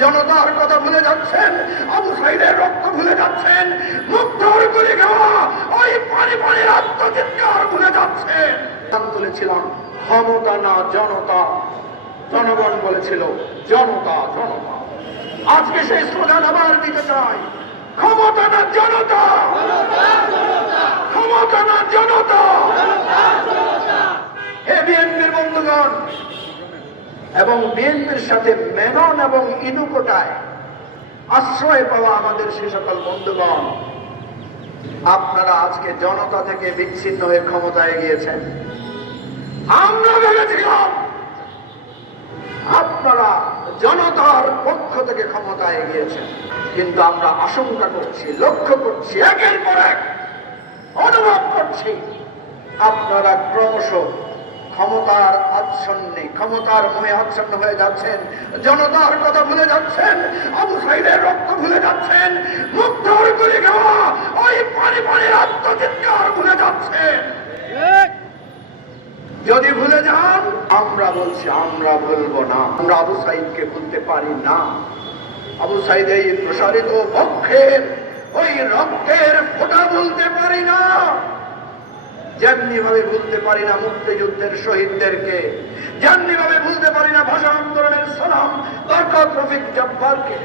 জনতার কথা ভুলে যাচ্ছেন, আবু সাইদের রক্ত ভুলে যাচ্ছেন, মুগ্ধর গুলি খাওয়া ওই পানি পানির আত্মচিৎকার ভুলে যাচ্ছেন। তুলেছিলাম ক্ষমতা না জনতা, জনগণ বলেছিল জনতা জনতা। আজকে সেই স্লোগান আবার দিতে চাই, ক্ষমতা না জনতা, ক্ষমতা না জনতা। হে বিএনপির বন্ধুগণ এবং বিএনপির সাথে মেনন এবং ইনুকোটায় আশ্রয় পাওয়া আমাদের সে সকল বন্ধুগণ, আপনারা আজকে জনতা থেকে বিচ্ছিন্ন হয়ে ক্ষমতায় গিয়েছেন। আমরা ভেবেছিলাম আপনারা জনতার পক্ষ থেকে ক্ষমতায় গিয়েছেন, কিন্তু আমরা আশঙ্কা করছি, লক্ষ্য করছি, একের পর এক অনুভব করছি আপনারা ক্রমশ ক্ষমতার আচ্ছন্নে, ক্ষমতার মোহে আচ্ছন্ন হয়ে যাচ্ছেন, জনতার কথা ভুলে যাচ্ছেন, আবু সাইদের রক্ত ভুলে যাচ্ছেন, মুগ্ধর গুলি খাওয়া ওই পানি পানির আত্মচিৎকার ভুলে যাচ্ছেন। যদি ভুলে যান, আমরা বলছি আমরা ভুলবো না। আমরা আবু সাইদকে ভুলতে পারি না। আবু সাইদ এই প্রসারিত বক্ষের ওই রক্তের ফোঁটা ভুলতে পারি না, যেমনি ভাবে ভুলতে পারি না মুক্তিযুদ্ধের শহীদদেরকে, যেমনি ভাবে ভুলতে পারি না ভাষা আন্দোলনের সালাম বরকত রফিক জব্বারকে।